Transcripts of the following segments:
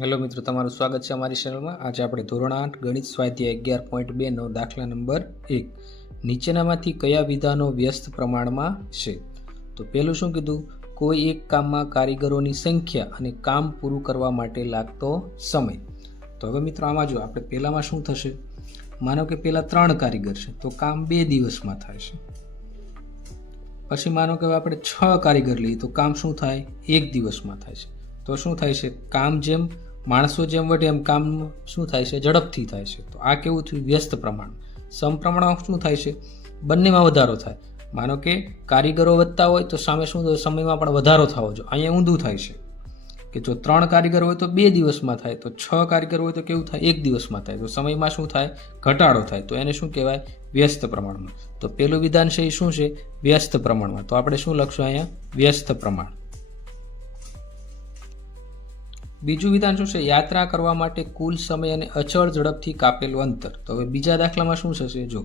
Hello મિત્રો, તમારું સ્વાગત છે અમારી ચેનલમાં આજે આપણે ધોરણ આઠ, ગણિત સ્વાધ્યાય અગિયાર પોઈન્ટ બેનો દાખલા નંબર એક. નીચેનામાંથી કયા વિધાનો વ્યસ્ત પ્રમાણમાં છે? તો પહેલું શું કીધું? કોઈ એક કામમાં કારીગરોની સંખ્યા અને કામ પૂરું કરવા માટે લાગતો સમય. તો હવે મિત્રો, આમાં જો આપણે પહેલાંમાં શું થશે? માનો કે પહેલાં ત્રણ કારીગર છે, તો કામ બે દિવસમાં થાય છે. પછી માનો કે હવે આપણે છ કારીગર લઈએ, તો કામ શું થાય? એક દિવસમાં થાય છે. તો શું થાય છે? કામ જેમ, માણસો જેમ વધે એમ કામ શું થાય છે? ઝડપથી થાય છે. તો આ કેવું થયું? વ્યસ્ત પ્રમાણ. સમપ્રમાણમાં શું થાય છે? બંનેમાં વધારો થાય. માનો કે કારીગરો વધતા હોય તો સામે શું સમયમાં પણ વધારો થવો જોઈએ. અહીંયા ઊંધું થાય છે. કે જો ત્રણ કારીગર હોય તો બે દિવસમાં થાય. તો છ કારીગર હોય તો કેવું થાય? એક દિવસમાં થાય. તો સમયમાં શું થાય? ઘટાડો થાય. તો એને શું કહેવાય? વ્યસ્ત પ્રમાણમાં. તો પેલું વિધાન છે એ શું છે? વ્યસ્ત પ્રમાણમાં. તો આપણે શું લખશું અહીંયા? વ્યસ્ત પ્રમાણ. બીજું વિધાન શું છે? યાત્રા કરવા માટે કુલ સમય અને અચળ ઝડપથી કાપેલું અંતર. તો હવે બીજા દાખલામાં શું થશે? જો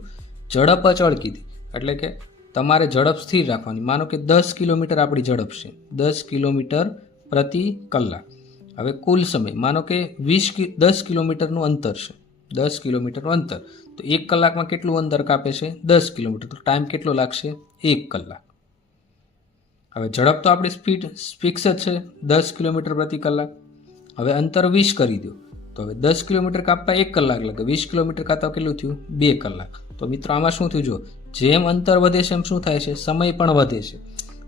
ઝડપ અચળ કીધી, એટલે કે તમારે ઝડપ સ્થિર રાખવાની. માનો કે દસ કિલોમીટર આપણી ઝડપ છે. દસ કિલોમીટર પ્રતિ કલાક. હવે કુલ સમય, માનો કે વીસ દસ કિલોમીટરનું અંતર છે. દસ કિલોમીટરનું અંતર. તો એક કલાકમાં કેટલું અંતર કાપે છે? દસ કિલોમીટર. તો ટાઈમ કેટલો લાગશે? એક કલાક. હવે ઝડપ તો આપણી સ્પીડ, ફિક્સ જ છે. દસ કિલોમીટર પ્રતિ કલાક. હવે અંતર વીસ કરી દો. તો હવે દસ કિલોમીટર કાપતા એક કલાક લાગે. વીસ કિલોમીટર કાપતા કેટલું થયું? બે કલાક. તો મિત્રો, આમાં શું થયું? જો જેમ અંતર વધે છે એમ શું થાય છે? સમય પણ વધે છે.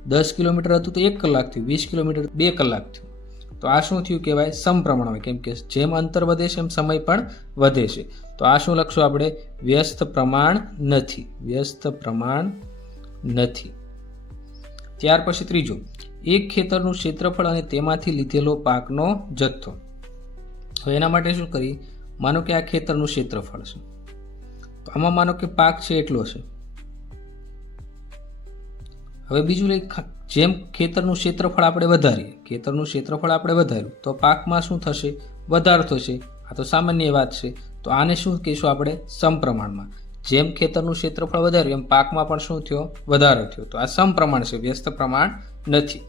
દસ કિલોમીટર હતું તો એક કલાક થયું. વીસ કિલોમીટર બે કલાક થયું. તો આ શું થયું કહેવાય? સમપ્રમાણ કેમ કે જેમ અંતર વધે છે એમ સમય પણ વધે છે. તો આ શું લખશું આપણે? વ્યસ્ત પ્રમાણ નથી. વ્યસ્ત પ્રમાણ નથી. ત્યાર પછી ત્રીજું. એક ખેતરનું ક્ષેત્રફળ અને તેમાંથી લીધેલો પાકનો જથ્થો. હવે એના માટે શું કરીએ માનો કે આ ખેતરનું ક્ષેત્રફળ છે. તો આમાં માનો કે પાક છે એટલો છે. હવે બીજું લઈ જેમ ખેતરનું ક્ષેત્રફળ આપણે વધારીએ, ખેતરનું ક્ષેત્રફળ આપણે વધાર્યું, તો પાકમાં શું થશે? વધારો થશે. આ તો સામાન્ય વાત છે. તો આને શું કહીશું આપણે? સમપ્રમાણમાં. જેમ ખેતરનું ક્ષેત્રફળ વધાર્યું, એમ પાકમાં પણ શું થયો? વધારો થયો. તો આ સમપ્રમાણ છે, વ્યસ્ત પ્રમાણ નથી.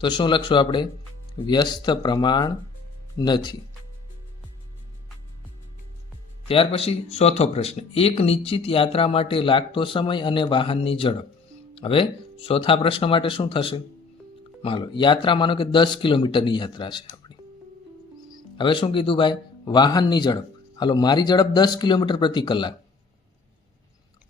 તો શું લખશું આપણે? વ્યસ્ત પ્રમાણ નથી. ત્યાર પછી ચોથો પ્રશ્ન. એક નિશ્ચિત યાત્રા માટે લાગતો સમય અને વાહનની ઝડપ. હવે ચોથા પ્રશ્ન માટે શું થશે? માનો યાત્રા માનો કે દસ કિલોમીટરની યાત્રા છે આપણી. હવે શું કીધું ભાઈ? વાહનની ઝડપ. હાલો, મારી ઝડપ દસ કિલોમીટર પ્રતિ કલાક.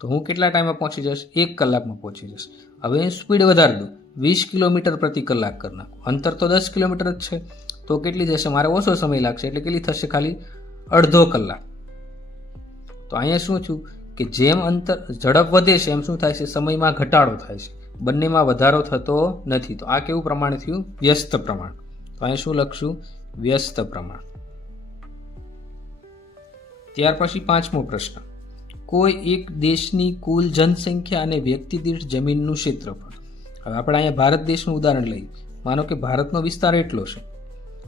તો હું કેટલા ટાઈમમાં પહોંચી જઈશ? એક કલાકમાં પહોંચી જઈશ. હવે સ્પીડ વધારી દઉં વીસ કિલોમીટર પ્રતિ કલાક કરી નાખો. અંતર તો દસ કિલોમીટર જ છે. તો કેટલી જશે? મારે ઓછો સમય લાગશે. એટલે કેટલી થશે? ખાલી અડધો કલાક. તો અહીંયા શું થયું કે જેમ અંતર, ઝડપ વધે છે, એમ શું થાય છે? સમયમાં ઘટાડો થાય છે. બંનેમાં વધારો થતો નથી. તો આ કેવું પ્રમાણ થયું? વ્યસ્ત પ્રમાણ. તો અહીંયા શું લખશું? વ્યસ્ત પ્રમાણ. ત્યાર પછી પાંચમો પ્રશ્ન. કોઈ એક દેશની કુલ જનસંખ્યા અને વ્યક્તિ દીઠ જમીનનું ક્ષેત્રફળ. હવે આપણે અહીંયા ભારત દેશનું ઉદાહરણ લઈએ. માનો કે ભારતનો વિસ્તાર એટલો છે.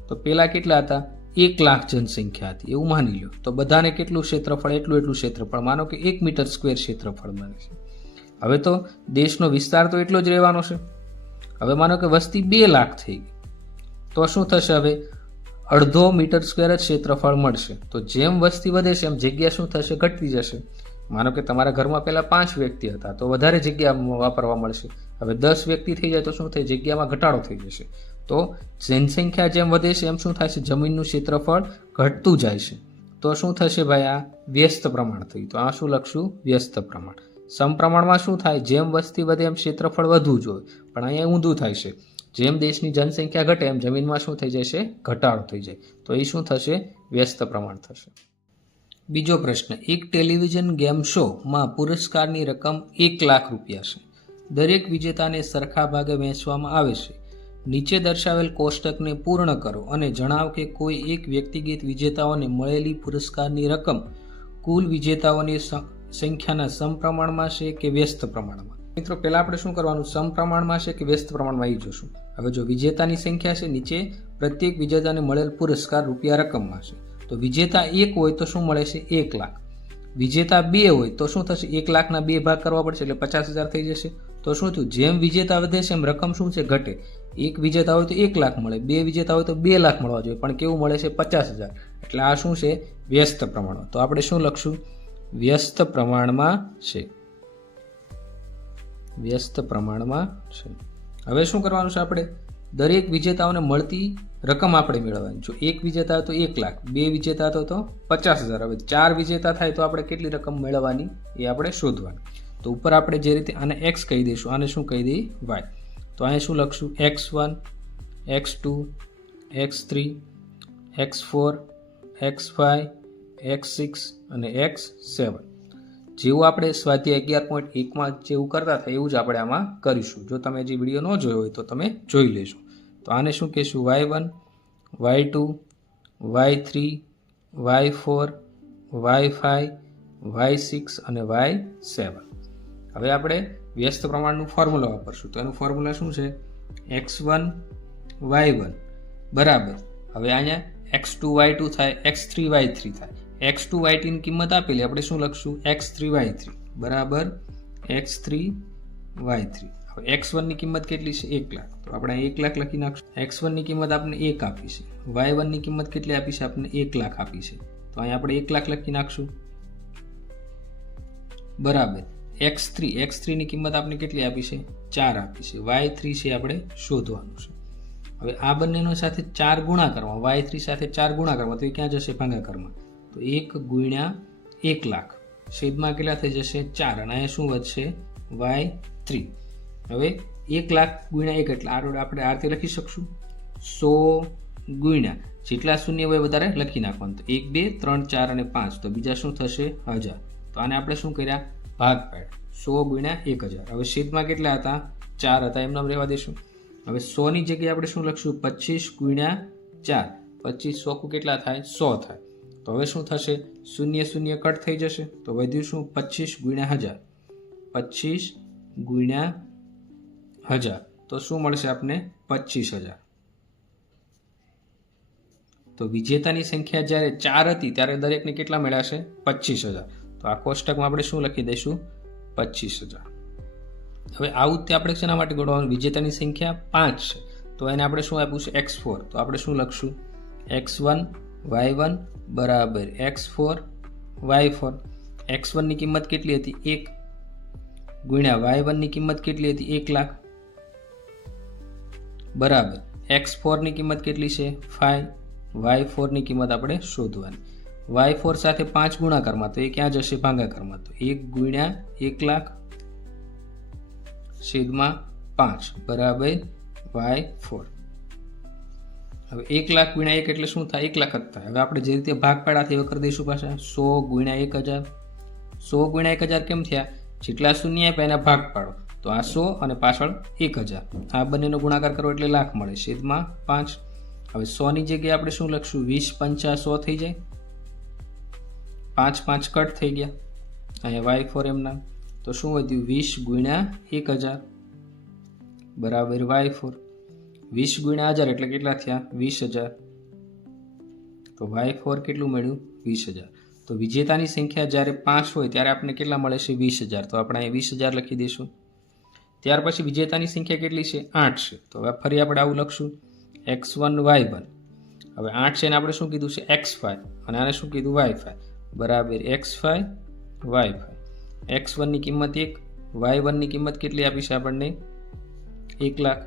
તો પહેલાં કેટલા હતા? એક લાખ જનસંખ્યા હતી. એવું માની લો તો બધાને કેટલું ક્ષેત્રફળ? એટલું એટલું ક્ષેત્રફળ. માનો કે એક મીટર સ્ક્વેર ક્ષેત્રફળ બને છે. હવે તો દેશનો વિસ્તાર તો એટલો જ રહેવાનો છે. હવે માનો કે વસ્તી બે લાખ થઈ ગઈ. તો શું થશે હવે? અડધો મીટર સ્ક્વેર જ ક્ષેત્રફળ મળશે. તો જેમ વસ્તી વધે છે, એમ જગ્યા શું થશે? ઘટતી જશે. માનો કે તમારા ઘરમાં પહેલાં પાંચ વ્યક્તિ હતા, તો વધારે જગ્યા વાપરવા મળશે. હવે દસ વ્યક્તિ થઈ જાય તો શું થાય? જગ્યામાં ઘટાડો થઈ જશે. તો જનસંખ્યા જેમ વધે છે, એમ શું થાય છે? જમીનનું ક્ષેત્રફળ ઘટતું જાય છે. તો શું થશે ભાઈ? આ વ્યસ્ત પ્રમાણ થયું તો આ શું લખશું, વ્યસ્ત પ્રમાણ. સમપ્રમાણમાં શું થાય? જેમ વસ્તી વધે, એમ ક્ષેત્રફળ વધવું જોઈએ. પણ અહીંયા ઊંધું થાય છે. જેમ દેશની જનસંખ્યા ઘટે, એમ જમીનમાં શું થઈ જશે? ઘટાડો થઈ જાય. તો એ શું થશે? વ્યસ્ત પ્રમાણ થશે. બીજો પ્રશ્ન, એક ટેલિવિઝન ગેમ શોમાં પુરસ્કારની રકમ એક લાખ રૂપિયા છે. દરેક વિજેતાને સરખા ભાગે વહેંચવામાં આવે છે. નીચે દર્શાવેલ કોષ્ટકને પૂર્ણ કરો અને જણાવો કે કોઈ એક વ્યક્તિગત વિજેતાઓને મળેલી પુરસ્કારની રકમ કુલ વિજેતાઓની સંખ્યાના સમપ્રમાણમાં છે કે વ્યસ્ત પ્રમાણમાં? મિત્રો, પહેલાં આપણે શું કરવાનું? સમપ્રમાણમાં છે કે વ્યસ્ત પ્રમાણમાં એ જોશું. હવે જો વિજેતાની સંખ્યા છે, નીચે પ્રત્યેક વિજેતાને મળેલ પુરસ્કાર રૂપિયા રકમમાં છે. તો વિજેતા એક હોય તો શું મળે છે? એક લાખ. વિજેતા બે હોય તો શું થશે? એક લાખના બે ભાગ કરવા પડશે એટલે પચાસ હજાર થઈ જશે. તો શું થયું? જેમ વિજેતા વધે છે એમ રકમ શું છે? ઘટે. એક વિજેતા હોય તો એક લાખ મળે. બે વિજેતા હોય તો બે લાખ મળવા જોઈએ. પણ કેવું મળે છે? પચાસ હજાર. એટલે આ શું છે? વ્યસ્ત પ્રમાણમાં. તો આપણે શું લખશું? વ્યસ્ત પ્રમાણમાં છે. વ્યસ્ત પ્રમાણમાં છે. હવે શું કરવાનું છે આપણે? દરેક વિજેતાઓને મળતી રકમ આપણે મેળવવાની. જો એક વિજેતા તો એક લાખ, બે વિજેતા તો તો પચાસ હજાર. હવે ચાર વિજેતા થાય તો આપણે કેટલી રકમ મેળવવાની એ આપણે શોધવાની. તો ઉપર આપણે જે રીતે આને એક્સ કહી દઈશું, આને શું કહી દઈએ? વાય તો અહીંયા શું લખશું? X one x two x three x four x five x six અને એક્સ સેવન જેવું આપણે સ્વાધ્યાય અગિયાર પોઈન્ટ એકમાં જેવું કરતા હતા એવું જ આપણે આમાં કરીશું. જો તમે જે વીડિયો ન જોયો હોય તો તમે જોઈ લેજો. તો આને શું કહીશું? Y one y two y three y four y five y six અને વાય સેવન હવે આપણે વ્યસ્ત પ્રમાણનું ફોર્મ્યુલા વાપરશું. તો એનું ફોર્મ્યુલા શું છે? એક્સ વન વાય વન બરાબર. હવે અહીંયા એક્સ ટુ વાય ટુ થાય એક્સ થ્રી વાય થ્રી થાય. એક્સ ટુ વાય ટીની કિંમત આપેલી. આપણે શું લખશું? એક્સ થ્રી વાય થ્રી બરાબર? એક્સ થ્રી વાય થ્રી હવે એક્સ વનની કિંમત કેટલી છે? એક લાખ. તો આપણે એક લાખ લખી નાખશું. એક્સ વનની કિંમત આપણે એક આપી છે. વાય વનની કિંમત કેટલી આપી છે? આપણે એક લાખ આપી છે. તો અહીં આપણે એક લાખ લખી નાખશું. બરાબર. એક્સ થ્રી એક્સ થ્રીની કિંમત આપણે કેટલી આપી છે? ચાર આપી છે. વાય થ્રી છે આપણે શોધવાનું છે. હવે આ બંનેનો સાથે ચાર ગુણાકારમાં વાય થ્રી સાથે ચાર ગુણાકારમાં તો એ ક્યાં જશે? ભાગાકારમાં. તો એક ગુણ્યા એક લાખ. છેદમાં કેટલા થઈ જશે? ચાર. અને અહીંયા શું વધશે? વાય થ્રી હવે એક લાખ ગુણ્યા એક એટલે આ આપણે આ રીતે લખી શકશું. સો ગુણ્યા જેટલા શૂન્ય હોય વધારે લખી નાખવાનું. તો એક, બે, ત્રણ, ચાર અને પાંચ. તો બીજા શું થશે? હજાર. તો આને આપણે શું કર્યા? ભાગ પાડ સો ગુણ્યા એક હજાર. હવે છેદમાં કેટલા હતા? ચાર હતા. એમને રહેવા દેશું. હવે સોની જગ્યાએ આપણે શું લખશું? પચીસ ગુણ્યા ચાર. પચીસ સોકું કેટલા થાય? સો થાય. તો હવે શું થશે? શૂન્ય શૂન્ય કટ થઈ જશે. તો વધ્યું શું? પચીસ ગુણ્યા હજાર. પચીસ ગુણ્યા હજાર. તો શું મળશે આપને? પચીસ હજાર. તો વિજેતાની સંખ્યા જ્યારે ચાર હતી, ત્યારે દરેકને કેટલા મળ્યા પચીસ હજાર. તો આ કોષ્ટકમાં આપણે શું લખી દઈશું? પચીસ હજાર. હવે આવું તે આપણે શેના માટે ગોળવાનું વિજેતાની સંખ્યા પાંચ છે. તો એને આપણે શું આપ્યું છે? X four. તો આપણે શું લખશું? એક્સ વન, વાય વન, બરાબર. X four, y four. X વનની કિંમત કેટલી હતી? એક. ગુણ્યા વાય વનની કિંમત કેટલી હતી? એક લાખ. બરાબર. એક્સ ફોરની કિંમત કેટલી છે? ફાઇવ વાય ફોરની કિંમત આપણે શોધવાની. વાય ફોર સાથે પાંચ ગુણાકારમાં તો એ ક્યાં જશે? ભાગાકારમાં. તો એક ગુણ્યા એક લાખ છેદમાં પાંચ. બરાબર. વાય ફોર હવે એક લાખ ગુણ્યા એક એટલે શું થાય? એક લાખ જ થાય. હવે આપણે જે રીતે ભાગ પાડ્યા તે કરી દઈશું પાછા. સો ગુણ્યા એક હજાર. સો ગુણ્યા એક હજાર કેમ થયા? જેટલા શૂન્ય આપ્યા એના ભાગ પાડો તો આ સો અને પાછળ એક હજાર. આ બંનેનો ગુણાકાર કરો એટલે લાખ મળે. છેદમાં પાંચ. હવે સોની જગ્યાએ આપણે શું લખશું? વીસ પંચા સો થઈ જાય. પાંચ પાંચ કટ થઈ ગયા. અહીંયા વાય ફોર એમના. તો શું વધ્યું? વીસ ગુણ્યા એક હજાર. બરાબર વાય ફોર. વીસ ગુણ્યા હજાર એટલે કેટલા થયા? વીસ હજાર. તો વાય ફોર કેટલું મળ્યું? વીસ હજાર. તો વિજેતાની સંખ્યા જ્યારે પાંચ હોય ત્યારે આપણને કેટલા મળે છે? વીસ હજાર. તો આપણે અહીં વીસ હજાર લખી દઈશું. ત્યાર પછી વિજેતાની સંખ્યા કેટલી છે? આઠ છે. તો હવે ફરી આપણે આવું લખશું. X one, y one. હવે આઠ છે એને આપણે શું કીધું છે? X five. અને આને શું કીધું? Y five. બરાબર. X five, y five. X વનની કિંમત એક. વાય વનની કિંમત કેટલી આપી છે આપણને? એક લાખ.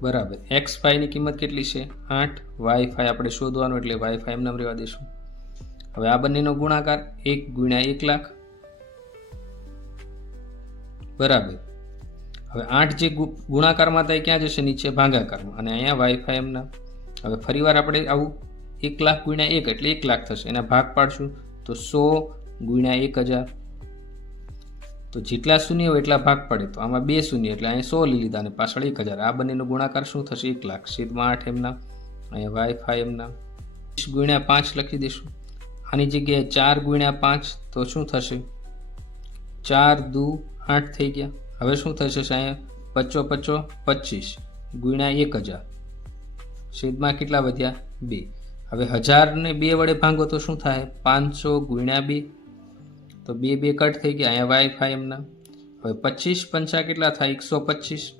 બરાબર. એક્સ ફાઈની કિંમત કેટલી છે? આઠ. વાય ફાઈ આપણે શોધવાનું એટલે વાય ફાઈ એમ નામ રહેવા દઈશું હવે આ બંનેનો ગુણાકાર એક ગુણ્યા એક લાખ. બરાબર. હવે આઠ જે ગુણાકારમાં થાય ક્યાં જશે? નીચે ભાગાકારમાં. અને અહીંયા વાઈફાઈ એમના. હવે ફરીવાર આપણે આવું એક લાખ ગુણ્યા એક એટલે એક લાખ થશે. એના ભાગ પાડશું તો સો ગુણ્યા એક હજાર. તો જેટલા શૂન્ય હોય એટલા ભાગ પડે. તો આમાં બે શૂન્ય એટલે અહીંયા સો લઈ લીધા અને પાછળ એક હજાર. આ બંનેનો ગુણાકાર શું થશે? એક લાખ. સીધમાં આઠ એમના. અહીંયા વાઈફાઈ એમના. વીસ ગુણ્યા પાંચ લખી દઈશું. આની જગ્યાએ ચાર ગુણ્યા પાંચ તો શું થશે? ચાર દુ આઠ થઈ ગયા. હવે શું થશે સાહેબ? પચો પચો પચીસ. ગુણ્યા એક હજાર. છેદમાં કેટલા વધ્યા? બે. હવે હજારને બે વડે ભાંગો તો શું થાય? પાંચસો ગુણ્યા બે. તો બે બે કટ થઈ ગયા. અહીંયા વાઈફાઈ એમના. હવે પચીસ પંચા કેટલા થાય? એકસો પચીસ.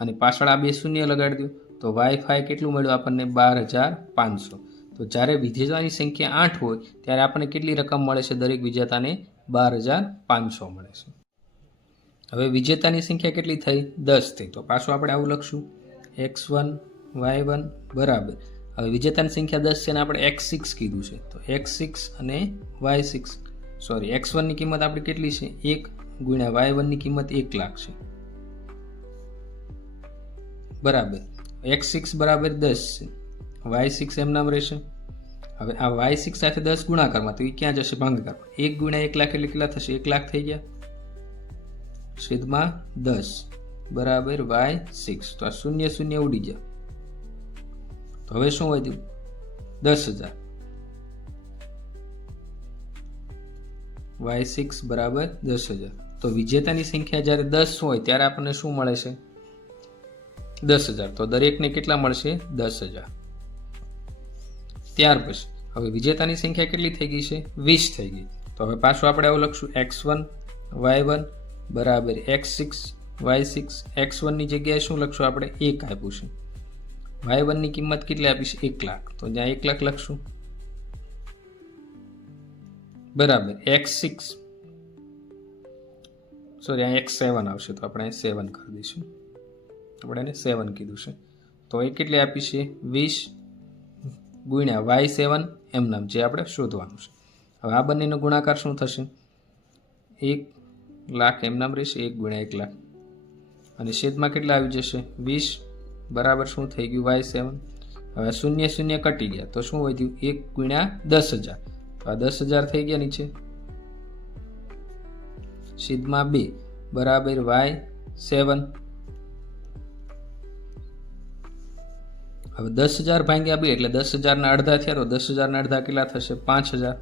અને પાછળ આ બે શૂન્ય લગાડી દો. તો વાઈફાઈ કેટલું મળ્યું આપણને? બાર હજાર પાંચસો. તો જ્યારે વિજેતાની સંખ્યા આઠ હોય, ત્યારે આપણને કેટલી રકમ મળે છે? દરેક વિજેતાને બાર હજાર પાંચસો મળે છે. હવે વિજેતાની સંખ્યા કેટલી થઈ? દસ થઈ. તો પાછું આપણે આવું લખશું. એક્સ વન, વાય વન, બરાબર. હવે વિજેતાની સંખ્યા દસ છે અને આપણે એક્સ સિક્સ કીધું છે. તો એક્સ સિક્સ અને વાય સિક્સ. સોરી એક્સ વનની કિંમત આપણી કેટલી છે? એક ગુણ્યા વાય વનની કિંમત એક લાખ છે. બરાબર. એક્સ સિક્સ બરાબર દસ છે. વાય સિક્સ એમ નામ રહેશે. હવે આ વાય સિક્સ સાથે દસ ગુણાકારમાં, તો એ ક્યાં જશે? ભાગાકારમાં એક ગુણ્યા એક લાખ એટલે કેટલા થશે? એક લાખ થઈ ગયા. છેદમાં દસ બરાબર વાય સિક્સ. તો આ શૂન્ય શૂન્ય ઉડી જાય. તો હવે શું વધ્યું? દસ હજાર. વાય સિક્સ બરાબર દસ હજાર. તો વિજેતાની સંખ્યા જ્યારે દસ હોય ત્યારે આપણને શું મળે છે? દસ હજાર. તો દરેકને કેટલા મળશે? દસ હજાર. ત્યાર પછી, હવે વિજેતાની સંખ્યા કેટલી થઈ ગઈ છે? વીસ થઈ ગઈ. તો હવે પાછું આપણે આવું લખશું. એક્સ વન, વાય વન બરાબર x six, y six, x વનની જગ્યાએ શું લખશું આપણે? એક આપ્યું છે. વાય વનની કિંમત કેટલી આપીશ એક લાખ. તો ત્યાં એક લાખ લખશું. બરાબર, એક્સ સિક્સ. સોરી અહીંયા એક્સ સેવન આવશે, તો આપણે સેવન કરી દઈશું. આપણે એને સેવન કીધું છે. તો એ કેટલી આપી છે? વીસ ગુણ્યા વાય સેવન, એમ નામ જે આપણે શોધવાનું છે. હવે આ બંનેનો ગુણાકાર શું થશે? એક લાખ એમ નામ રહેશે એક ગુણ્યા એક લાખ. અને છેદમાં કેટલા આવી જશે? વીસ? બરાબર શું થઈ ગયું? Y seven? હવે શૂન્ય શૂન્ય કટી ગયા. તો શું વધ્યું? એક ગુણ્યા દસ હજાર. તો આ દસ હજાર થઈ ગયા નીચે. છેદમાં બે. બરાબર વાય સેવન. હવે દસ હજાર ભાંગ્યા બે, એટલે દસ હજારના અડધા થયા, તો દસ હજારના અડધા કેટલા થશે? પાંચ હજાર.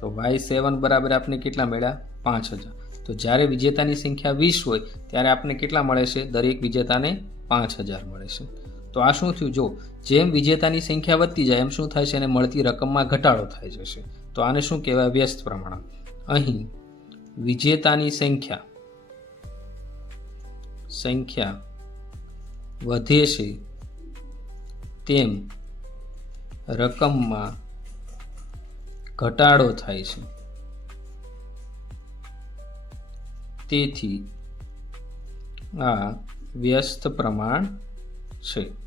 તો વાય સેવન બરાબર આપણે કેટલા મળ્યા? પાંચ હજાર. તો જ્યારે વિજેતાની સંખ્યા વીસ હોય, ત્યારે આપણે કેટલા મળે છે? દરેક વિજેતાને પાંચ હજાર મળે છે. તો આ શું થયું? જો, જેમ વિજેતાની સંખ્યા વધતી જાય, એમ શું થાય છે? અને મળતી રકમમાં ઘટાડો થાય જશે. તો આને શું કહેવાય? વ્યસ્ત પ્રમાણ. અહીં વિજેતાની સંખ્યા સંખ્યા વધે છે તેમ રકમમાં ઘટાડો થાય છે. તેથી આ વ્યસ્ત પ્રમાણ છે.